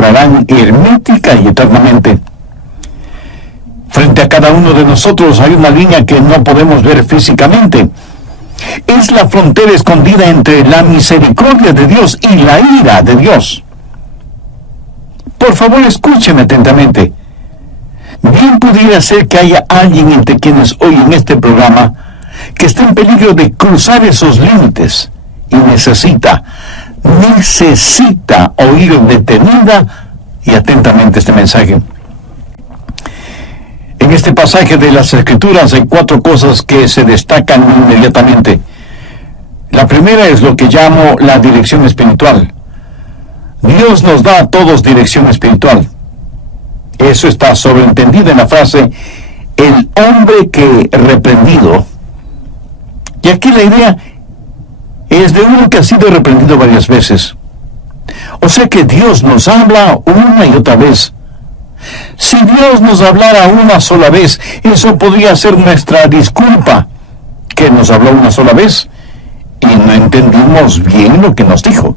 cerrarán hermética y eternamente. Frente a cada uno de nosotros hay una línea que no podemos ver físicamente. Es la frontera escondida entre la misericordia de Dios y la ira de Dios. Por favor, escúcheme atentamente. Bien pudiera ser que haya alguien entre quienes oyen este programa que esté en peligro de cruzar esos límites y necesita oír detenida y atentamente este mensaje. En este pasaje de las Escrituras hay 4 cosas que se destacan inmediatamente. La primera es lo que llamo la dirección espiritual. Dios nos da a todos dirección espiritual. Eso está sobreentendido en la frase, el hombre que reprendido. Y aquí la idea es de uno que ha sido reprendido varias veces. O sea que Dios nos habla una y otra vez. Si Dios nos hablara una sola vez, eso podría ser nuestra disculpa, que nos habló una sola vez y no entendimos bien lo que nos dijo.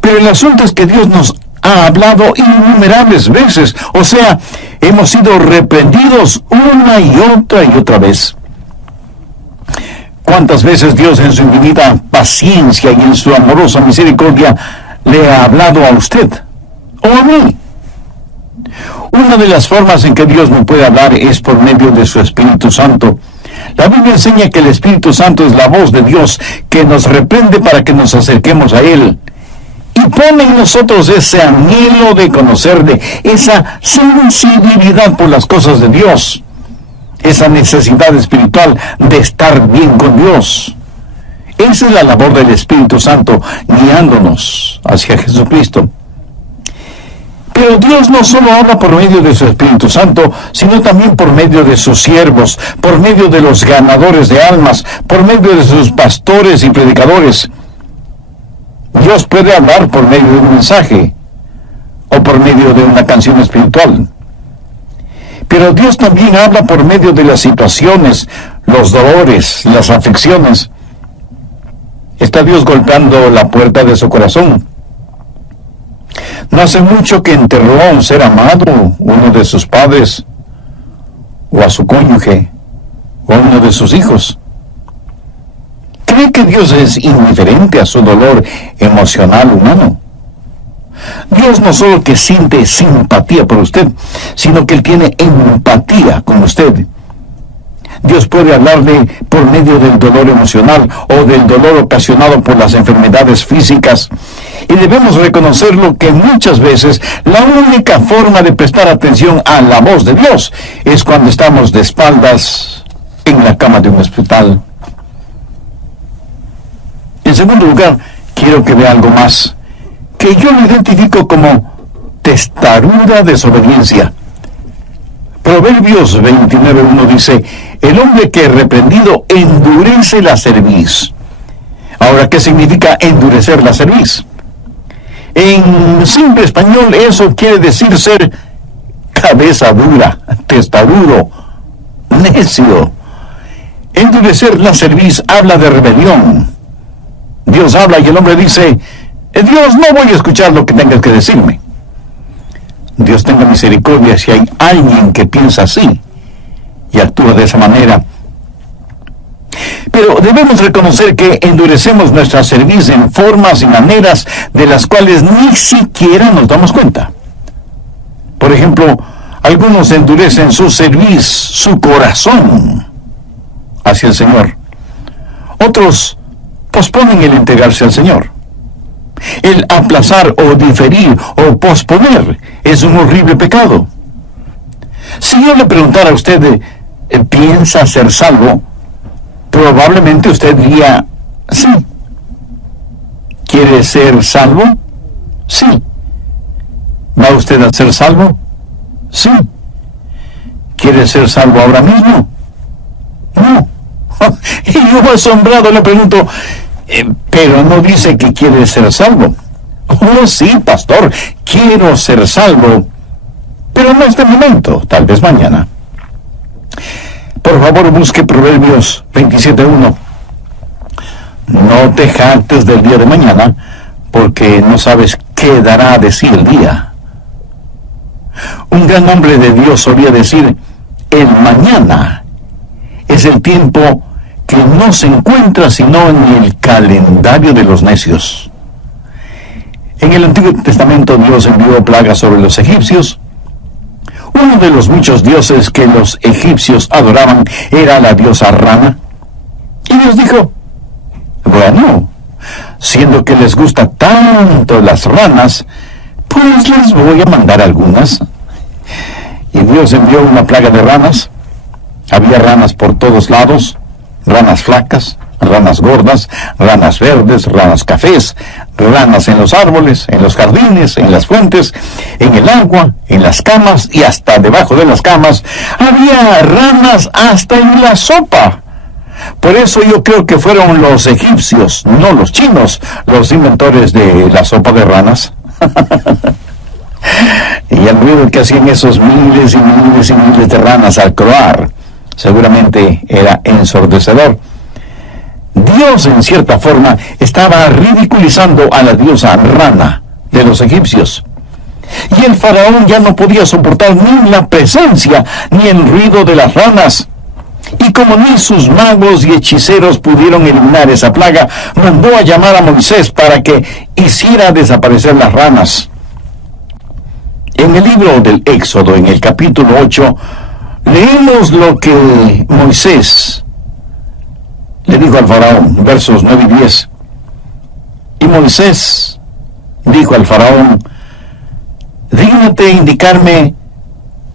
Pero el asunto es que Dios nos ha hablado innumerables veces, o sea, hemos sido reprendidos una y otra vez. ¿Cuántas veces Dios en su infinita paciencia y en su amorosa misericordia le ha hablado a usted o a mí? Una de las formas en que Dios me puede hablar es por medio de su Espíritu Santo. La Biblia enseña que el Espíritu Santo es la voz de Dios que nos reprende para que nos acerquemos a Él. Y pone en nosotros ese anhelo de conocerle, esa sensibilidad por las cosas de Dios, esa necesidad espiritual de estar bien con Dios. Esa es la labor del Espíritu Santo, guiándonos hacia Jesucristo. Pero Dios no solo habla por medio de su Espíritu Santo, sino también por medio de sus siervos, por medio de los ganadores de almas, por medio de sus pastores y predicadores. Dios puede hablar por medio de un mensaje o por medio de una canción espiritual. Pero Dios también habla por medio de las situaciones, los dolores, las aflicciones. Está Dios golpeando la puerta de su corazón. No hace mucho que enterró a un ser amado, uno de sus padres, o a su cónyuge, o a uno de sus hijos. ¿Cree que Dios es indiferente a su dolor emocional humano? Dios no solo que siente simpatía por usted, sino que Él tiene empatía con usted. Dios puede hablarle por medio del dolor emocional o del dolor ocasionado por las enfermedades físicas. Y debemos reconocerlo que muchas veces la única forma de prestar atención a la voz de Dios es cuando estamos de espaldas en la cama de un hospital. En segundo lugar, quiero que vea algo más, que yo lo identifico como testaruda desobediencia. Proverbios 29:1 dice, el hombre que reprendido endurece la cerviz. Ahora, ¿qué significa endurecer la cerviz? En simple español, eso quiere decir ser cabeza dura, testarudo, necio. Endurecer la cerviz habla de rebelión. Dios habla y el hombre dice, Dios, no voy a escuchar lo que tengas que decirme. Dios tenga misericordia si hay alguien que piensa así y actúa de esa manera. Pero debemos reconocer que endurecemos nuestra cerviz en formas y maneras de las cuales ni siquiera nos damos cuenta. Por ejemplo, algunos endurecen su cerviz, su corazón hacia el Señor. Otros posponen el entregarse al Señor. El aplazar o diferir o posponer es un horrible pecado. Si yo le preguntara a usted, ¿piensa ser salvo? Probablemente usted diría, sí. ¿Quiere ser salvo? Sí. ¿Va usted a ser salvo? Sí. ¿Quiere ser salvo ahora mismo? No. Y yo asombrado le pregunto, pero no dice que quiere ser salvo. Oh, sí, pastor, quiero ser salvo, pero no este momento, tal vez mañana. Por favor, busque Proverbios 27:1. No te jactes del día de mañana, porque no sabes qué dará de sí el día. Un gran hombre de Dios solía decir: el mañana es el tiempo que no se encuentra sino en el calendario de los necios. En el Antiguo Testamento Dios envió plagas sobre los egipcios. Uno de los muchos dioses que los egipcios adoraban era la diosa Rana. Y Dios dijo: bueno, siendo que les gusta tanto las ranas, pues les voy a mandar algunas. Y Dios envió una plaga de ranas. Había ranas por todos lados, ranas flacas, ranas gordas, ranas verdes, ranas cafés, ranas en los árboles, en los jardines, en las fuentes, en el agua, en las camas y hasta debajo de las camas. Había ranas hasta en la sopa. Por eso yo creo que fueron los egipcios, no los chinos, los inventores de la sopa de ranas. Y el ruido que hacían esos miles y miles y miles de ranas al croar seguramente era ensordecedor. Dios, en cierta forma, estaba ridiculizando a la diosa Rana de los egipcios. Y el faraón ya no podía soportar ni la presencia ni el ruido de las ranas. Y como ni sus magos y hechiceros pudieron eliminar esa plaga, mandó a llamar a Moisés para que hiciera desaparecer las ranas. En el libro del Éxodo, en el capítulo 8, leemos lo que Moisés le dijo al faraón, versos 9 y 10. Y Moisés dijo al faraón: dígnate indicarme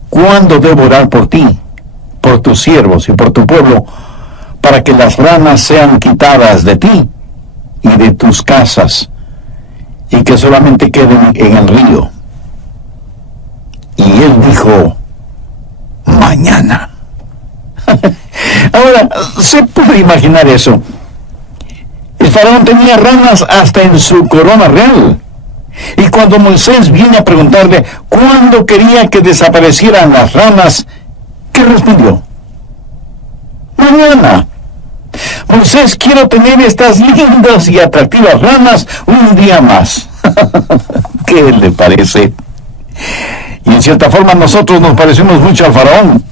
cuándo debo orar por ti, por tus siervos y por tu pueblo, para que las ranas sean quitadas de ti y de tus casas, y que solamente queden en el río. Y él dijo: mañana. Ahora, ¿se puede imaginar eso? El faraón tenía ranas hasta en su corona real. Y cuando Moisés viene a preguntarle cuándo quería que desaparecieran las ranas, ¿qué respondió? Mañana. Moisés, quiero tener estas lindas y atractivas ranas un día más. ¿Qué le parece? Y en cierta forma nosotros nos parecemos mucho al faraón.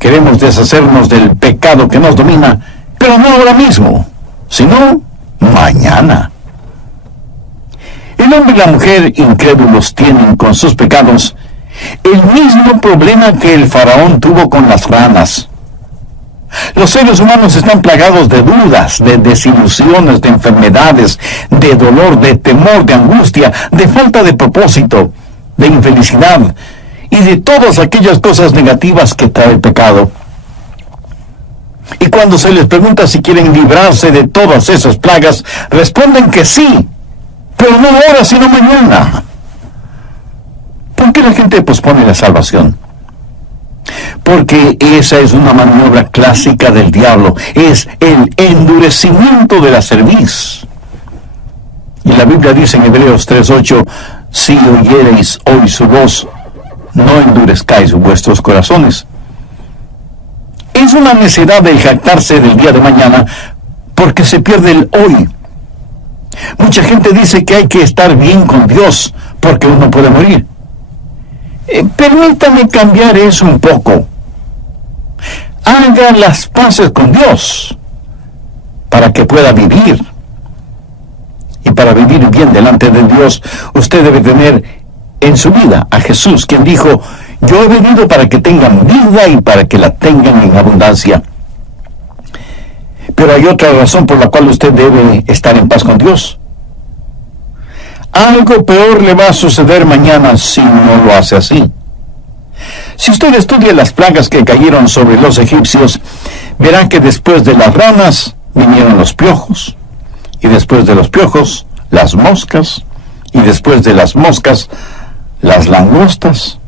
Queremos deshacernos del pecado que nos domina, pero no ahora mismo, sino mañana. El hombre y la mujer incrédulos tienen con sus pecados el mismo problema que el faraón tuvo con las ranas. Los seres humanos están plagados de dudas, de desilusiones, de enfermedades, de dolor, de temor, de angustia, de falta de propósito, de infelicidad y de todas aquellas cosas negativas que trae el pecado. Y cuando se les pregunta si quieren librarse de todas esas plagas, responden que sí, pero no ahora, sino mañana. ¿Por qué la gente pospone la salvación? Porque esa es una maniobra clásica del diablo, es el endurecimiento de la cerviz. Y la Biblia dice en Hebreos 3:8, si oyereis hoy su voz, no endurezcáis vuestros corazones. Es una necedad el jactarse del día de mañana, porque se pierde el hoy. Mucha gente dice que hay que estar bien con Dios, porque uno puede morir. Permítame cambiar eso un poco. Haga las paces con Dios, para que pueda vivir. Y para vivir bien delante de Dios, usted debe tener en su vida a Jesús, quien dijo: yo he venido para que tengan vida y para que la tengan en abundancia. Pero hay otra razón por la cual usted debe estar en paz con Dios. Algo peor le va a suceder mañana si no lo hace así. Si usted estudia las plagas que cayeron sobre los egipcios, verá que después de las ranas vinieron los piojos, y después de los piojos, las moscas, y después de las moscas, las langostas.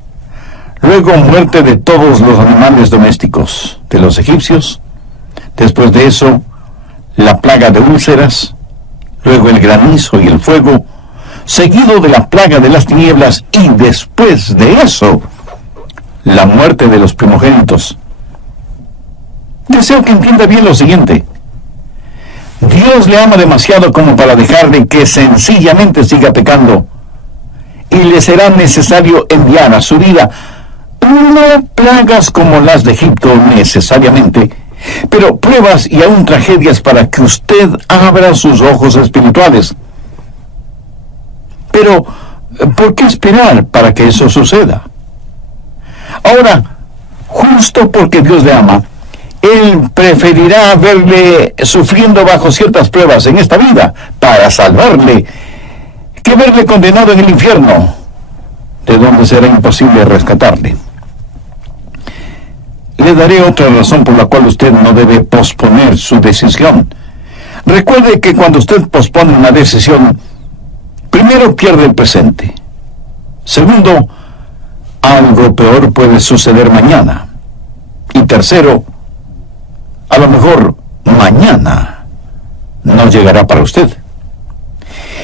Luego muerte de todos los animales domésticos de los egipcios. Después de eso, la plaga de úlceras, luego el granizo y el fuego, seguido de la plaga de las tinieblas, y después de eso, la muerte de los primogénitos. Deseo que entienda bien lo siguiente. Dios le ama demasiado como para dejarle que sencillamente siga pecando. y le será necesario enviar a su vida no plagas como las de Egipto necesariamente, pero pruebas y aún tragedias para que usted abra sus ojos espirituales. Pero, ¿por qué esperar para que eso suceda? Ahora, justo porque Dios le ama, Él preferirá verle sufriendo bajo ciertas pruebas en esta vida para salvarle, que verle condenado en el infierno, de donde será imposible rescatarle. Le daré otra razón por la cual usted no debe posponer su decisión. Recuerde que cuando usted pospone una decisión, primero pierde el presente. Segundo, algo peor puede suceder mañana. Y tercero, a lo mejor mañana no llegará para usted.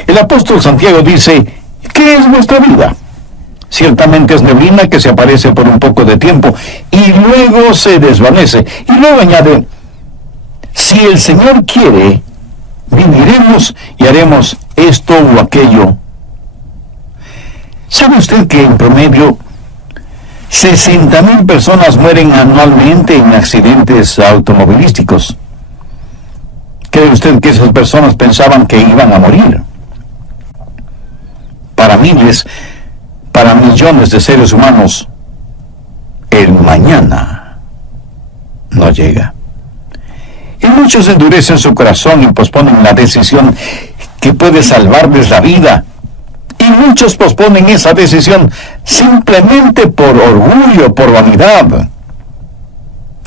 El apóstol Santiago dice, ¿qué es nuestra vida? Ciertamente es neblina que se aparece por un poco de tiempo y luego se desvanece. Y luego añade, si el Señor quiere, viviremos y haremos esto o aquello. ¿Sabe usted que en promedio 60,000 personas mueren anualmente en accidentes automovilísticos? ¿Cree usted que esas personas pensaban que iban a morir? Para miles, para millones de seres humanos, el mañana no llega. Y muchos endurecen su corazón y posponen la decisión que puede salvarles la vida. Y muchos posponen esa decisión simplemente por orgullo, por vanidad.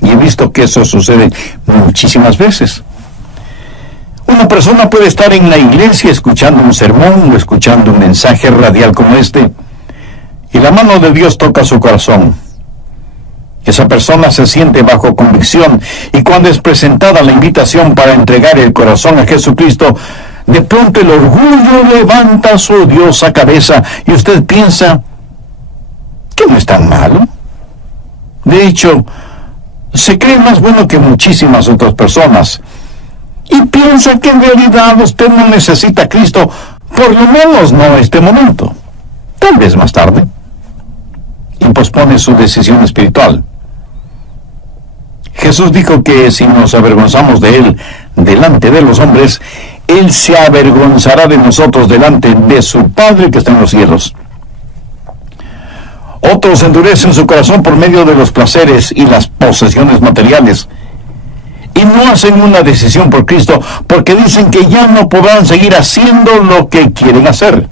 Y he visto que eso sucede muchísimas veces. Una persona puede estar en la iglesia escuchando un sermón o escuchando un mensaje radial como este, y la mano de Dios toca su corazón. Esa persona se siente bajo convicción, y cuando es presentada la invitación para entregar el corazón a Jesucristo, de pronto el orgullo levanta su odiosa cabeza y usted piensa que no es tan malo. De hecho, se cree más bueno que muchísimas otras personas y piensa que en realidad usted no necesita a Cristo, por lo menos no en este momento, tal vez más tarde, y pospone su decisión espiritual. Jesús dijo que si nos avergonzamos de Él delante de los hombres, Él se avergonzará de nosotros delante de su Padre que está en los cielos. Otros endurecen su corazón por medio de los placeres y las posesiones materiales, y no hacen una decisión por Cristo porque dicen que ya no podrán seguir haciendo lo que quieren hacer.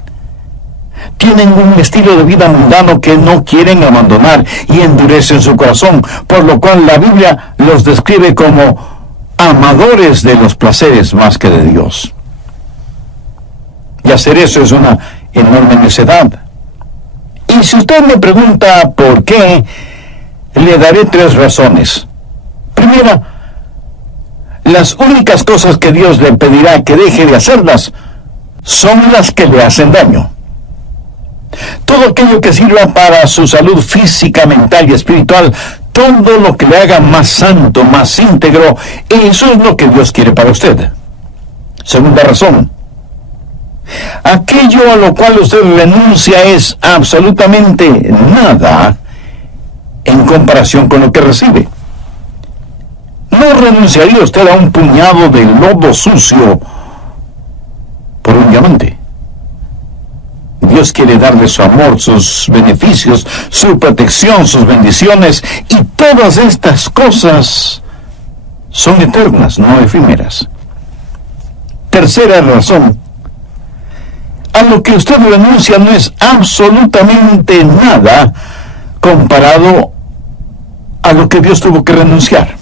Tienen un estilo de vida mundano que no quieren abandonar y endurecen su corazón, por lo cual la Biblia los describe como amadores de los placeres más que de Dios. Y hacer eso es una enorme necedad. Y si usted me pregunta por qué, le daré 3 razones. Primera, las únicas cosas que Dios le pedirá que deje de hacerlas son las que le hacen daño. Todo aquello que sirva para su salud física, mental y espiritual, todo lo que le haga más santo, más íntegro, eso es lo que Dios quiere para usted. Segunda razón, aquello a lo cual usted renuncia es absolutamente nada en comparación con lo que recibe. No renunciaría usted a un puñado de lodo sucio por un diamante. Dios quiere darle su amor, sus beneficios, su protección, sus bendiciones, y todas estas cosas son eternas, no efímeras. Tercera razón, a lo que usted renuncia no es absolutamente nada comparado a lo que Dios tuvo que renunciar.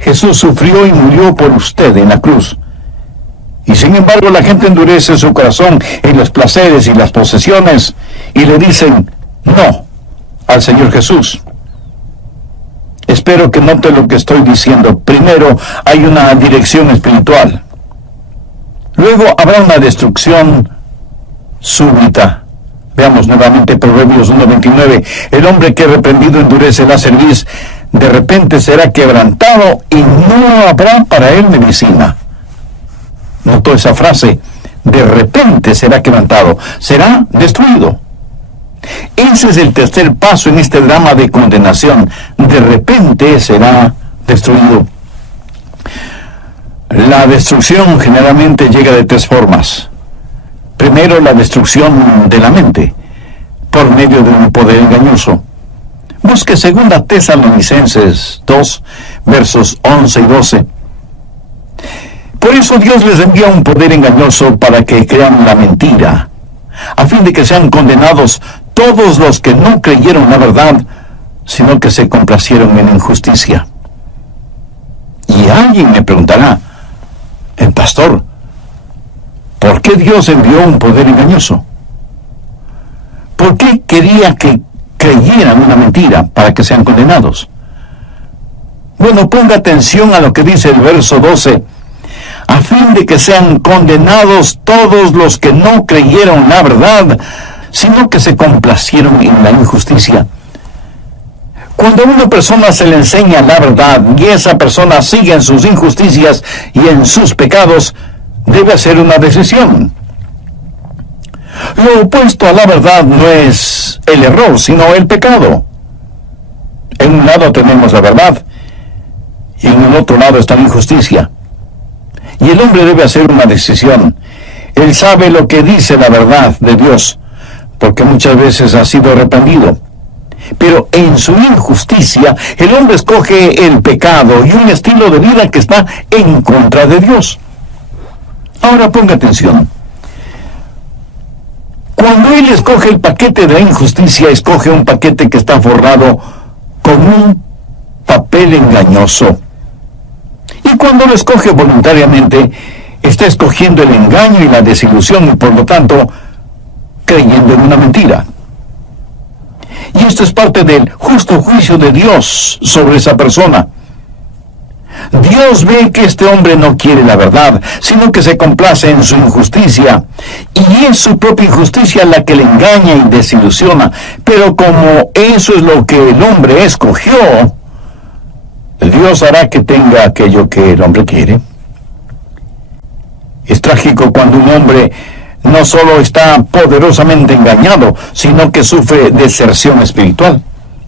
Jesús sufrió y murió por usted en la cruz. Y sin embargo la gente endurece su corazón en los placeres y las posesiones y le dicen no al Señor Jesús. Espero que note lo que estoy diciendo. Primero, hay una dirección espiritual. Luego habrá una destrucción súbita. Veamos nuevamente Proverbios 1:29. El hombre que reprendido endurece la cerviz, de repente será quebrantado y no habrá para él medicina. ¿Notó esa frase? de repente será quebrantado, será destruido. Ese es el tercer paso en este drama de condenación. De repente será destruido. La destrucción generalmente llega de tres formas. Primero, la destrucción de la mente, por medio de un poder engañoso. Busque 2 Tesalonicenses 2, versos 11 y 12. Por eso Dios les envía un poder engañoso para que crean la mentira, a fin de que sean condenados todos los que no creyeron la verdad, sino que se complacieron en la injusticia. Y alguien me preguntará, pastor, ¿por qué Dios envió un poder engañoso? ¿Por qué quería que creyeran una mentira para que sean condenados? Bueno, ponga atención a lo que dice el verso 12. A fin de que sean condenados todos los que no creyeron la verdad, sino que se complacieron en la injusticia. Cuando a una persona se le enseña la verdad y esa persona sigue en sus injusticias y en sus pecados, debe hacer una decisión. Lo opuesto a la verdad no es el error, sino el pecado. En un lado tenemos la verdad y en el otro lado está la injusticia. Y el hombre debe hacer una decisión. Él sabe lo que dice la verdad de Dios, porque muchas veces ha sido reprendido. Pero en su injusticia, el hombre escoge el pecado y un estilo de vida que está en contra de Dios. Ahora ponga atención. Cuando él escoge el paquete de la injusticia, escoge un paquete que está forrado con un papel engañoso. Y cuando lo escoge voluntariamente, está escogiendo el engaño y la desilusión y por lo tanto creyendo en una mentira. Y esto es parte del justo juicio de Dios sobre esa persona. Dios ve que este hombre no quiere la verdad, sino que se complace en su injusticia. Y es su propia injusticia la que le engaña y desilusiona. Pero como eso es lo que el hombre escogió, Dios hará que tenga aquello que el hombre quiere. Es trágico cuando un hombre no solo está poderosamente engañado, sino que sufre deserción espiritual.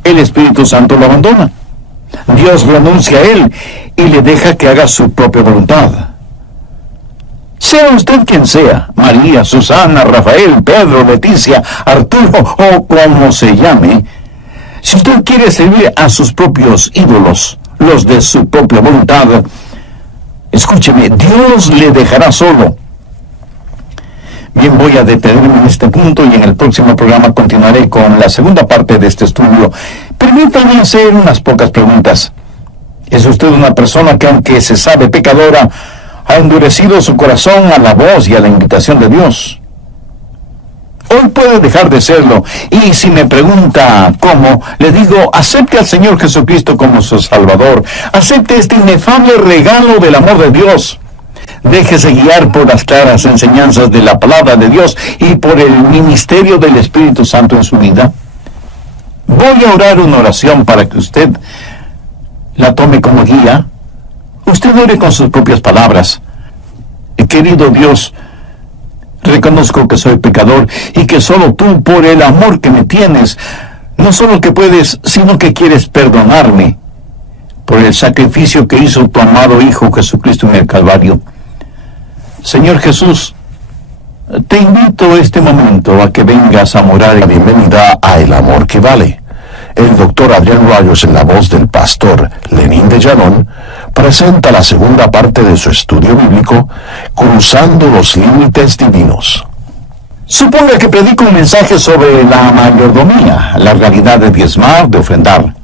El Espíritu Santo lo abandona. Dios renuncia a él y le deja que haga su propia voluntad. Sea usted quien sea, María, Susana, Rafael, Pedro, Leticia, Arturo o como se llame, si usted quiere servir a sus propios ídolos, los de su propia voluntad, escúcheme, Dios le dejará solo. Bien, voy a detenerme en este punto y en el próximo programa continuaré con la segunda parte de este estudio. Permítanme hacer unas pocas preguntas. ¿Es usted una persona que, aunque se sabe pecadora, ha endurecido su corazón a la voz y a la invitación de Dios? Hoy puede dejar de serlo, y si me pregunta cómo, le digo, acepte al Señor Jesucristo como su Salvador. Acepte este inefable regalo del amor de Dios. Déjese guiar por las claras enseñanzas de la palabra de Dios y por el ministerio del Espíritu Santo en su vida. Voy a orar una oración para que usted la tome como guía. Usted ore con sus propias palabras. Querido Dios, reconozco que soy pecador y que solo tú, por el amor que me tienes, no solo que puedes, sino que quieres perdonarme por el sacrificio que hizo tu amado Hijo Jesucristo en el Calvario. Señor Jesús, te invito este momento a que vengas a morar en bienvenida a El Amor que Vale. El doctor Adrián Rayos, en la voz del pastor Lenín de Llanón, presenta la segunda parte de su estudio bíblico, Cruzando los Límites Divinos. Suponga que predico un mensaje sobre la mayordomía, la realidad de diezmar, de ofrendar.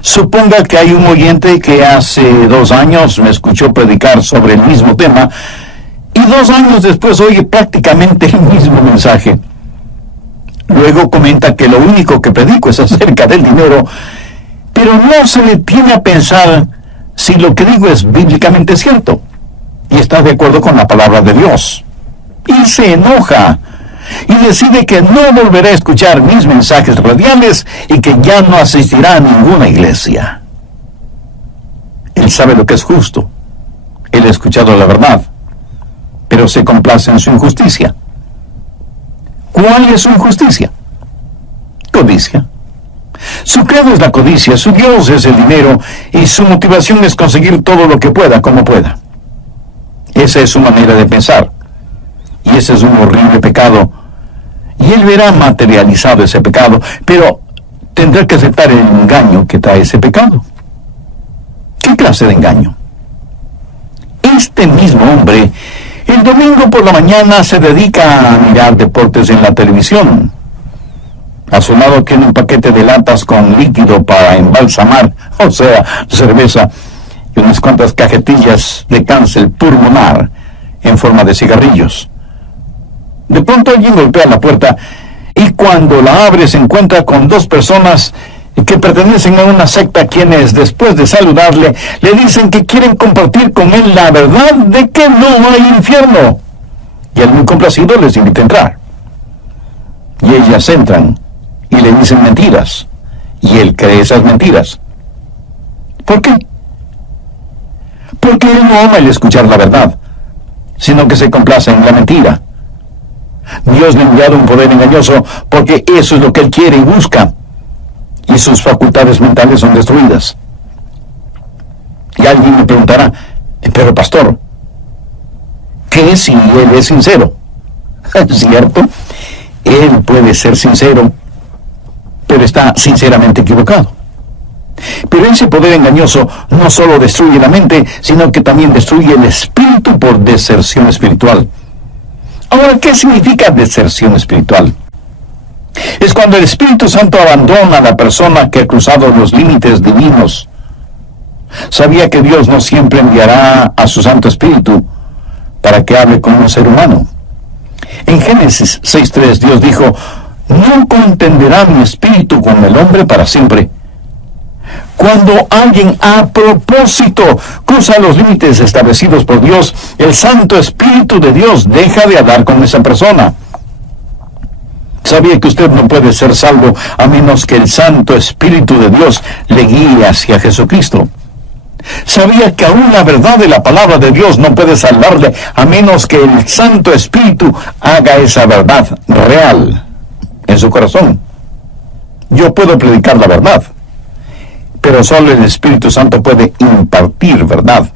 Suponga que hay un oyente que hace 2 años me escuchó predicar sobre el mismo tema y 2 años después oye prácticamente el mismo mensaje. Luego comenta que lo único que predico es acerca del dinero, pero no se detiene a pensar si lo que digo es bíblicamente cierto y está de acuerdo con la palabra de Dios. Y se enoja y decide que no volverá a escuchar mis mensajes radiales y que ya no asistirá a ninguna iglesia. Él sabe lo que es justo. Él ha escuchado la verdad. pero se complace en su injusticia. ¿Cuál es su injusticia? Codicia. Su credo es la codicia, su Dios es el dinero y su motivación es conseguir todo lo que pueda, como pueda. Esa es su manera de pensar. Y ese es un horrible pecado. Y él verá materializado ese pecado, pero tendrá que aceptar el engaño que trae ese pecado. ¿Qué clase de engaño? Este mismo hombre, el domingo por la mañana se dedica a mirar deportes en la televisión. A su lado tiene un paquete de latas con líquido para embalsamar, o sea, cerveza, y unas cuantas cajetillas de cáncer pulmonar en forma de cigarrillos. De pronto alguien golpea la puerta y cuando la abre se encuentra con dos personas que pertenecen a una secta quienes, después de saludarle, le dicen que quieren compartir con él la verdad de que no hay infierno. Y él, muy complacido, les invita a entrar. Y ellas entran y le dicen mentiras. Y él cree esas mentiras. ¿Por qué? Porque él no ama el escuchar la verdad, sino que se complace en la mentira. Dios le ha enviado un poder engañoso porque eso es lo que él quiere y busca. Y sus facultades mentales son destruidas. Y alguien me preguntará, pero pastor, ¿qué si él es sincero? ¿Es cierto? Él puede ser sincero, pero está sinceramente equivocado. Pero ese poder engañoso no solo destruye la mente, sino que también destruye el espíritu por deserción espiritual. Ahora, ¿qué significa deserción espiritual? Es cuando el Espíritu Santo abandona a la persona que ha cruzado los límites divinos. Sabía que Dios no siempre enviará a su Santo Espíritu para que hable con un ser humano. En Génesis 6:3 Dios dijo, no contenderá mi espíritu con el hombre para siempre. Cuando alguien a propósito cruza los límites establecidos por Dios, el Santo Espíritu de Dios deja de hablar con esa persona. Sabía que usted no puede ser salvo a menos que el Santo Espíritu de Dios le guíe hacia Jesucristo. Sabía que aún la verdad de la palabra de Dios no puede salvarle a menos que el Santo Espíritu haga esa verdad real en su corazón. Yo puedo predicar la verdad, pero solo el Espíritu Santo puede impartir verdad.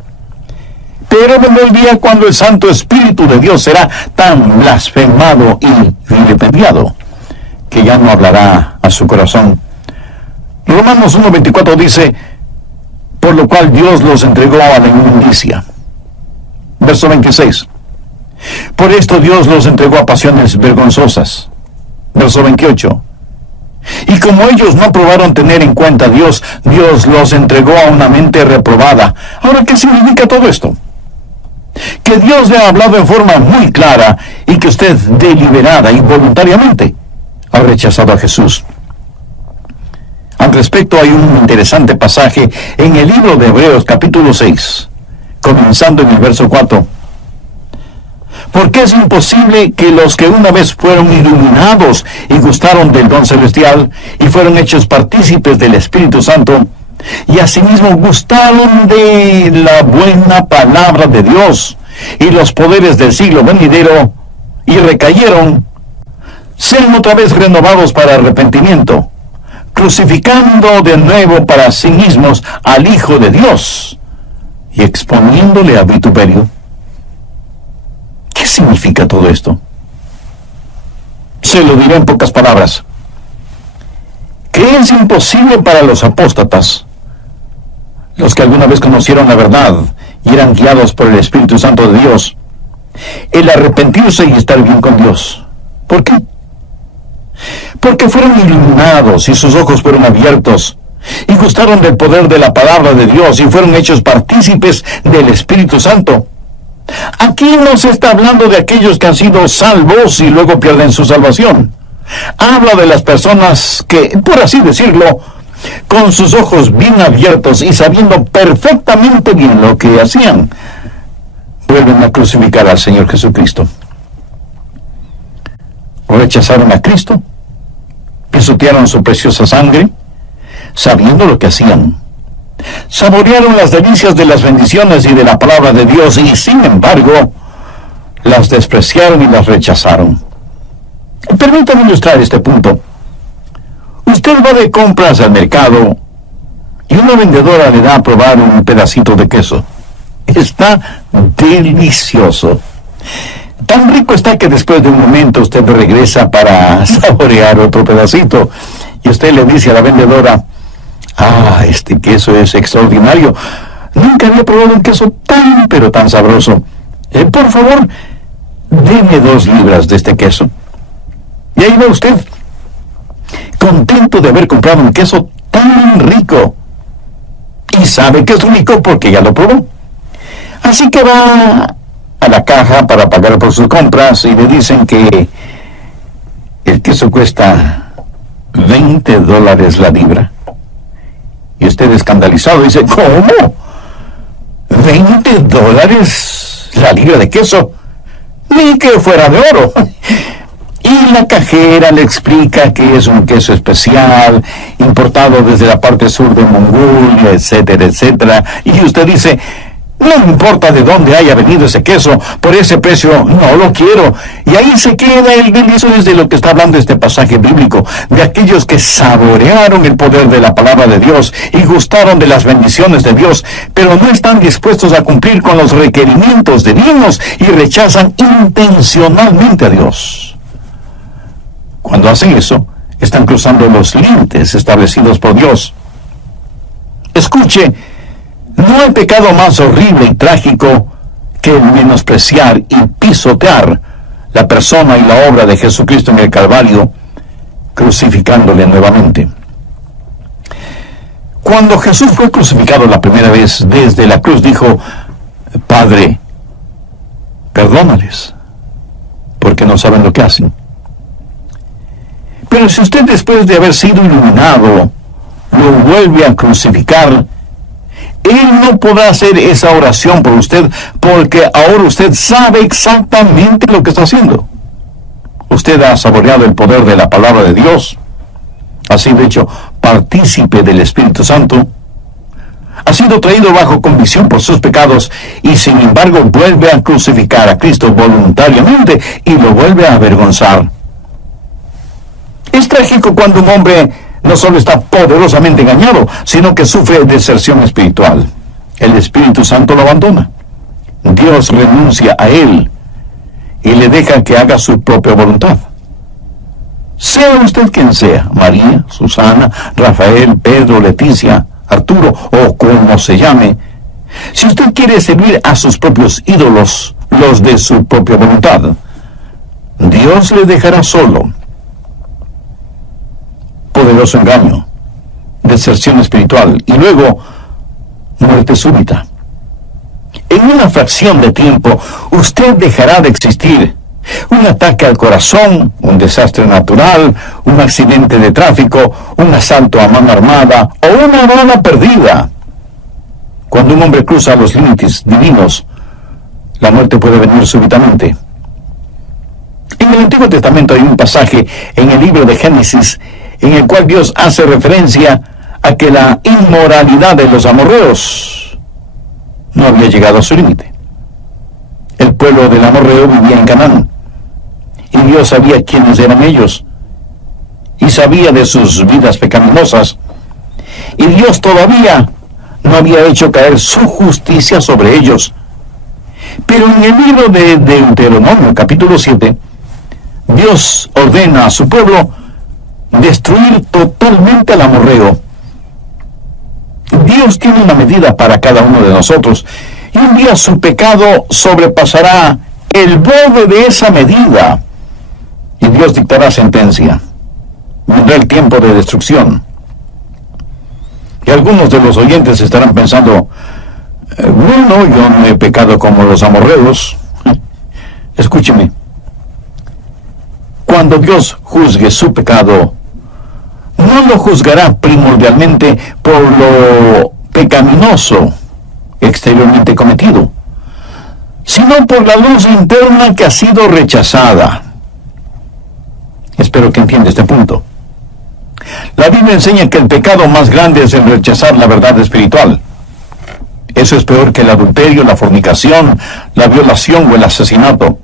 Pero vendrá el día cuando el Santo Espíritu de Dios será tan blasfemado y vilipendiado que ya no hablará a su corazón. Romanos 1:24 dice, por lo cual Dios los entregó a la inmundicia. Verso 26. Por esto Dios los entregó a pasiones vergonzosas. Verso 28. Y como ellos no probaron tener en cuenta a Dios, Dios los entregó a una mente reprobada. Ahora, ¿qué significa todo esto? Que Dios le ha hablado en forma muy clara y que usted deliberada y voluntariamente ha rechazado a Jesús. Al respecto hay un interesante pasaje en el libro de Hebreos capítulo 6, comenzando en el verso 4. Porque es imposible que los que una vez fueron iluminados y gustaron del don celestial y fueron hechos partícipes del Espíritu Santo, y asimismo gustaron de la buena palabra de Dios y los poderes del siglo venidero, y recayeron, sean otra vez renovados para arrepentimiento, crucificando de nuevo para sí mismos al Hijo de Dios y exponiéndole a vituperio. ¿Qué significa todo esto? Se lo diré en pocas palabras. Que es imposible para los apóstatas, los que alguna vez conocieron la verdad y eran guiados por el Espíritu Santo de Dios, el arrepentirse y estar bien con Dios. ¿Por qué? Porque fueron iluminados y sus ojos fueron abiertos y gustaron del poder de la palabra de Dios y fueron hechos partícipes del Espíritu Santo. Aquí no se está hablando de aquellos que han sido salvos y luego pierden su salvación. Habla de las personas que, por así decirlo, con sus ojos bien abiertos y sabiendo perfectamente bien lo que hacían, vuelven a crucificar al Señor Jesucristo. Rechazaron a Cristo, pisotearon su preciosa sangre, sabiendo lo que hacían. Saborearon las delicias de las bendiciones y de la palabra de Dios y, sin embargo, las despreciaron y las rechazaron. Permítame ilustrar este punto. Usted va de compras al mercado y una vendedora le da a probar un pedacito de queso. Está delicioso. Tan rico está que después de un momento usted regresa para saborear otro pedacito. Y usted le dice a la vendedora: ah, este queso es extraordinario. Nunca había probado un queso tan, pero tan sabroso. Por favor, deme 2 libras de este queso. Y ahí va usted, contento de haber comprado un queso tan rico. Y sabe que es rico porque ya lo probó. Así que va a la caja para pagar por sus compras y le dicen que el queso cuesta $20 la libra. Y usted, escandalizado, dice: ¿cómo? ¿$20 la libra de queso? Ni que fuera de oro. Y la cajera le explica que es un queso especial, importado desde la parte sur de Mongolia, etcétera, etcétera. Y usted dice: no me importa de dónde haya venido ese queso, por ese precio no lo quiero. Y ahí se queda el eso es de lo que está hablando este pasaje bíblico, de aquellos que saborearon el poder de la palabra de Dios y gustaron de las bendiciones de Dios, pero no están dispuestos a cumplir con los requerimientos divinos y rechazan intencionalmente a Dios. Cuando hacen eso, están cruzando los límites establecidos por Dios. Escuche, no hay pecado más horrible y trágico que el menospreciar y pisotear la persona y la obra de Jesucristo en el Calvario, crucificándole nuevamente. Cuando Jesús fue crucificado la primera vez, desde la cruz dijo: Padre, perdónales, porque no saben lo que hacen. Pero si usted, después de haber sido iluminado, lo vuelve a crucificar, Él no podrá hacer esa oración por usted, porque ahora usted sabe exactamente lo que está haciendo. Usted ha saboreado el poder de la palabra de Dios, ha sido hecho partícipe del Espíritu Santo, ha sido traído bajo convicción por sus pecados, y sin embargo vuelve a crucificar a Cristo voluntariamente y lo vuelve a avergonzar. Es trágico cuando un hombre no solo está poderosamente engañado, sino que sufre deserción espiritual. El Espíritu Santo lo abandona. Dios renuncia a él y le deja que haga su propia voluntad. Sea usted quien sea, María, Susana, Rafael, Pedro, Leticia, Arturo o como se llame, si usted quiere servir a sus propios ídolos, los de su propia voluntad, Dios le dejará solo. Poderoso engaño, deserción espiritual y luego muerte súbita. En una fracción de tiempo usted dejará de existir. Un ataque al corazón, un desastre natural, un accidente de tráfico, un asalto a mano armada o una bala perdida. Cuando un hombre cruza los límites divinos, la muerte puede venir súbitamente. En el Antiguo Testamento hay un pasaje en el libro de Génesis en el cual Dios hace referencia a que la inmoralidad de los amorreos no había llegado a su límite. El pueblo del amorreo vivía en Canaán, y Dios sabía quiénes eran ellos, y sabía de sus vidas pecaminosas, y Dios todavía no había hecho caer su justicia sobre ellos. Pero en el libro de Deuteronomio, capítulo 7, Dios ordena a su pueblo destruir totalmente al amorreo. Dios tiene una medida para cada uno de nosotros, y un día su pecado sobrepasará el borde de esa medida, y Dios dictará sentencia. Vendrá el tiempo de destrucción. Y algunos de los oyentes estarán pensando: bueno, yo no he pecado como los amorreos. Escúcheme. Cuando Dios juzgue su pecado, no lo juzgará primordialmente por lo pecaminoso exteriormente cometido, sino por la luz interna que ha sido rechazada. Espero que entienda este punto. La Biblia enseña que el pecado más grande es el rechazar la verdad espiritual. Eso es peor que el adulterio, la fornicación, la violación o el asesinato.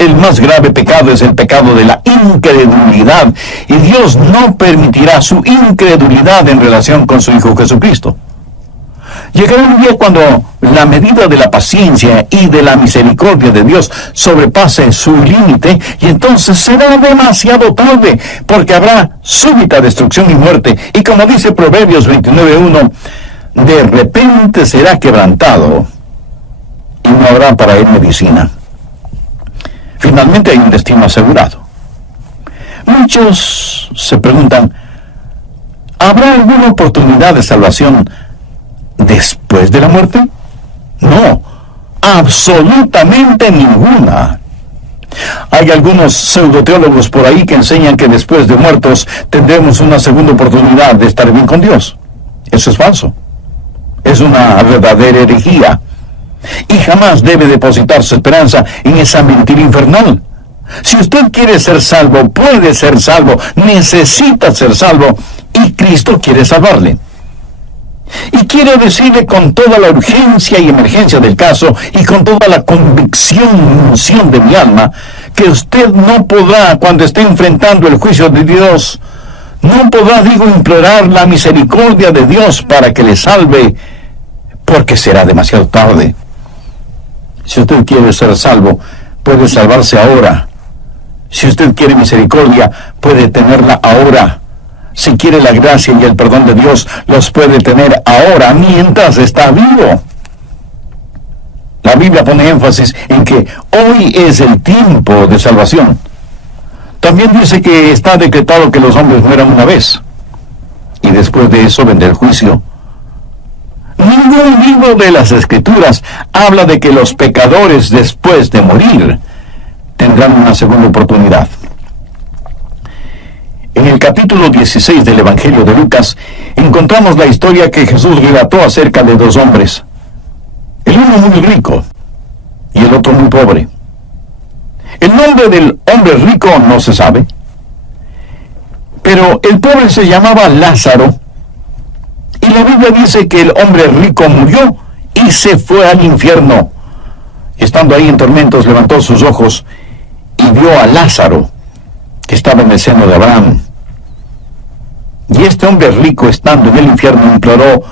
El más grave pecado es el pecado de la incredulidad, y Dios no permitirá su incredulidad en relación con su Hijo Jesucristo. Llegará un día cuando la medida de la paciencia y de la misericordia de Dios sobrepase su límite, y entonces será demasiado tarde, porque habrá súbita destrucción y muerte. Y como dice Proverbios 29:1, de repente será quebrantado y no habrá para él medicina. Finalmente hay un destino asegurado. Muchos se preguntan, ¿habrá alguna oportunidad de salvación después de la muerte? No, absolutamente ninguna. Hay algunos pseudoteólogos por ahí que enseñan que después de muertos tendremos una segunda oportunidad de estar bien con Dios. Eso es falso. Es una verdadera herejía. Y jamás debe depositar su esperanza en esa mentira infernal. Si usted quiere ser salvo, puede ser salvo, necesita ser salvo, y Cristo quiere salvarle. Y quiero decirle con toda la urgencia y emergencia del caso, y con toda la convicción y unción de mi alma, que usted no podrá, cuando esté enfrentando el juicio de Dios, no podrá, implorar la misericordia de Dios para que le salve, porque será demasiado tarde. Si usted quiere ser salvo, puede salvarse ahora. Si usted quiere misericordia, puede tenerla ahora. Si quiere la gracia y el perdón de Dios, los puede tener ahora, mientras está vivo. La Biblia pone énfasis en que hoy es el tiempo de salvación. También dice que está decretado que los hombres mueran una vez, y después de eso vendrá el juicio. Ningún libro de las Escrituras habla de que los pecadores, después de morir, tendrán una segunda oportunidad. En el capítulo 16 del Evangelio de Lucas, encontramos la historia que Jesús relató acerca de dos hombres. El uno muy rico y el otro muy pobre. El nombre del hombre rico no se sabe, pero el pobre se llamaba Lázaro, y la Biblia dice que el hombre rico murió y se fue al infierno. Estando ahí en tormentos, levantó sus ojos y vio a Lázaro, que estaba en el seno de Abraham. Y este hombre rico, estando en el infierno, imploró: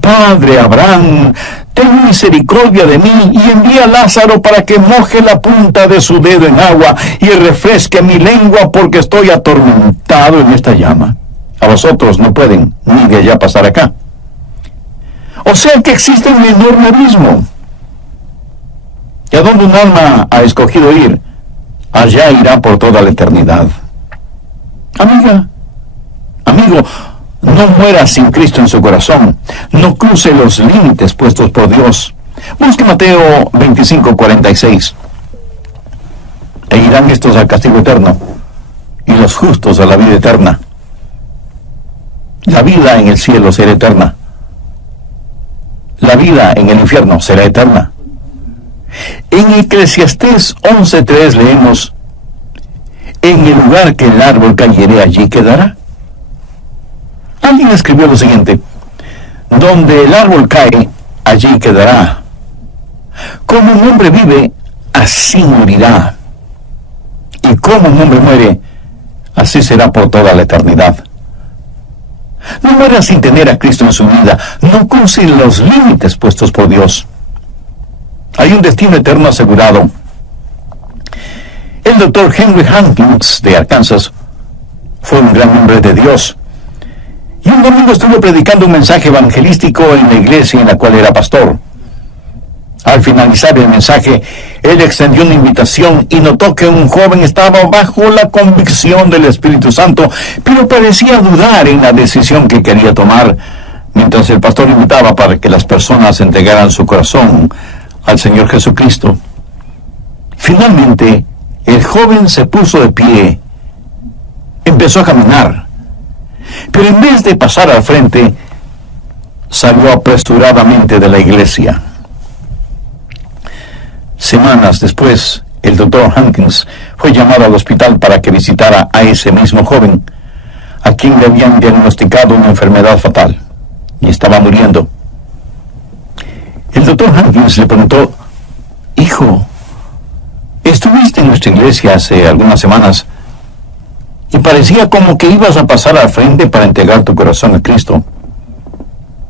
Padre Abraham, ten misericordia de mí y envía a Lázaro para que moje la punta de su dedo en agua y refresque mi lengua, porque estoy atormentado en esta llama. A vosotros no pueden ni de allá pasar acá. O sea que existe un enorme abismo. ¿Y a dónde un alma ha escogido ir? Allá irá por toda la eternidad. Amiga, amigo, no muera sin Cristo en su corazón. No cruce los límites puestos por Dios. Busque Mateo 25:46. E irán estos al castigo eterno, y los justos a la vida eterna. La vida en el cielo será eterna. La vida en el infierno será eterna. En Eclesiastés 11:3 leemos: en el lugar que el árbol cayere, allí quedará. Alguien escribió lo siguiente: donde el árbol cae, allí quedará. Como un hombre vive, así morirá. Y como un hombre muere, así será por toda la eternidad. No muera sin tener a Cristo en su vida. No cruce los límites puestos por Dios. Hay un destino eterno asegurado. El doctor Henry Hopkins de Arkansas fue un gran hombre de Dios. Y un domingo estuvo predicando un mensaje evangelístico en la iglesia en la cual era pastor. Al finalizar el mensaje, él extendió una invitación y notó que un joven estaba bajo la convicción del Espíritu Santo, pero parecía dudar en la decisión que quería tomar, mientras el pastor invitaba para que las personas entregaran su corazón al Señor Jesucristo. Finalmente, el joven se puso de pie, empezó a caminar, pero en vez de pasar al frente, salió apresuradamente de la iglesia. Semanas después, el doctor Hopkins fue llamado al hospital para que visitara a ese mismo joven, a quien le habían diagnosticado una enfermedad fatal, y estaba muriendo. El doctor Hopkins le preguntó: hijo, Estuviste en nuestra iglesia hace algunas semanas y parecía como que ibas a pasar al frente para entregar tu corazón a Cristo.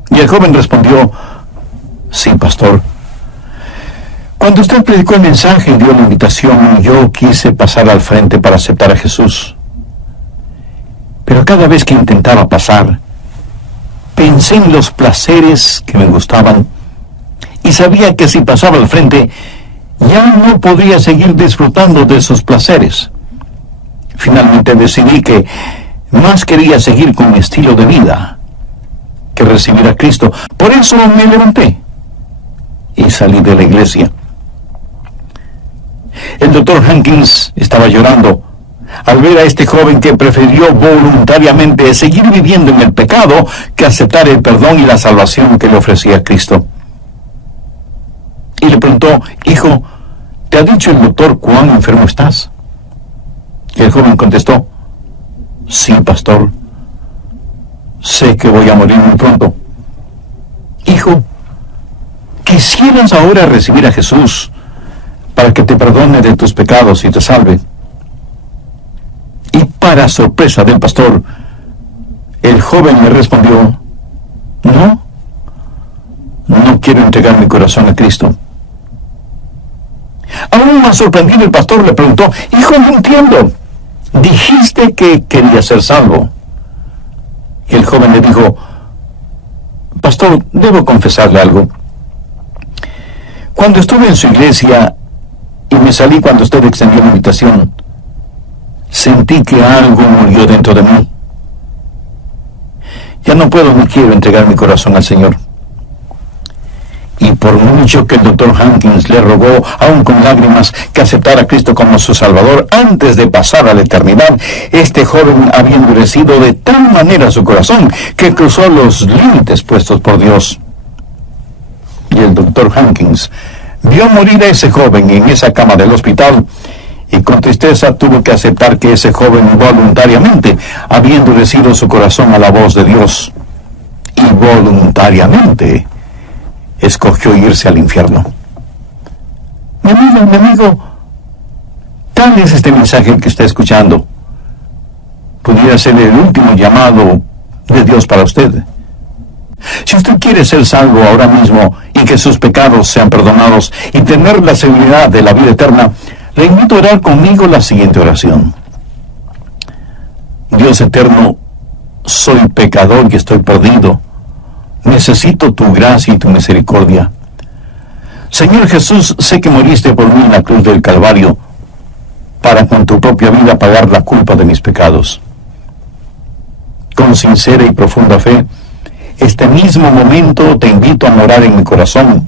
Y el joven respondió: sí, pastor. Cuando usted predicó el mensaje y dio la invitación, yo quise pasar al frente para aceptar a Jesús. Pero cada vez que intentaba pasar, pensé en los placeres que me gustaban y sabía que si pasaba al frente, ya no podría seguir disfrutando de esos placeres. Finalmente decidí que más quería seguir con mi estilo de vida que recibir a Cristo. Por eso me levanté y salí de la iglesia. El doctor Hankins estaba llorando al ver a este joven que prefirió voluntariamente seguir viviendo en el pecado que aceptar el perdón y la salvación que le ofrecía Cristo. Y le preguntó: hijo, ¿te ha dicho el doctor cuán enfermo estás? Y el joven contestó: sí, pastor, sé que voy a morir muy pronto. Hijo, ¿quisieras ahora recibir a Jesús para que te perdone de tus pecados y te salve? Y para sorpresa del pastor, el joven le respondió: no quiero entregar mi corazón a Cristo. Aún más sorprendido, el pastor le preguntó: hijo, no entiendo, dijiste que querías ser salvo. Y el joven le dijo: pastor, debo confesarle algo. Cuando estuve en su iglesia y me salí cuando usted extendió la invitación, sentí que algo murió dentro de mí. Ya no puedo ni quiero entregar mi corazón al Señor. Y por mucho que el doctor Hankins le rogó, aún con lágrimas, que aceptara a Cristo como su Salvador antes de pasar a la eternidad, este joven había endurecido de tal manera su corazón que cruzó los límites puestos por Dios. Y el doctor Hankins vio morir a ese joven en esa cama del hospital, y con tristeza tuvo que aceptar que ese joven voluntariamente había endurecido su corazón a la voz de Dios, y voluntariamente escogió irse al infierno. Mi amigo, tal es este mensaje que está escuchando. Pudiera ser el último llamado de Dios para usted. Si usted quiere ser salvo ahora mismo y que sus pecados sean perdonados y tener la seguridad de la vida eterna, le invito a orar conmigo la siguiente oración. Dios eterno, soy pecador y estoy perdido. Necesito tu gracia y tu misericordia. Señor Jesús, sé que moriste por mí en la cruz del Calvario para con tu propia vida pagar la culpa de mis pecados. Con sincera y profunda fe, este mismo momento te invito a morar en mi corazón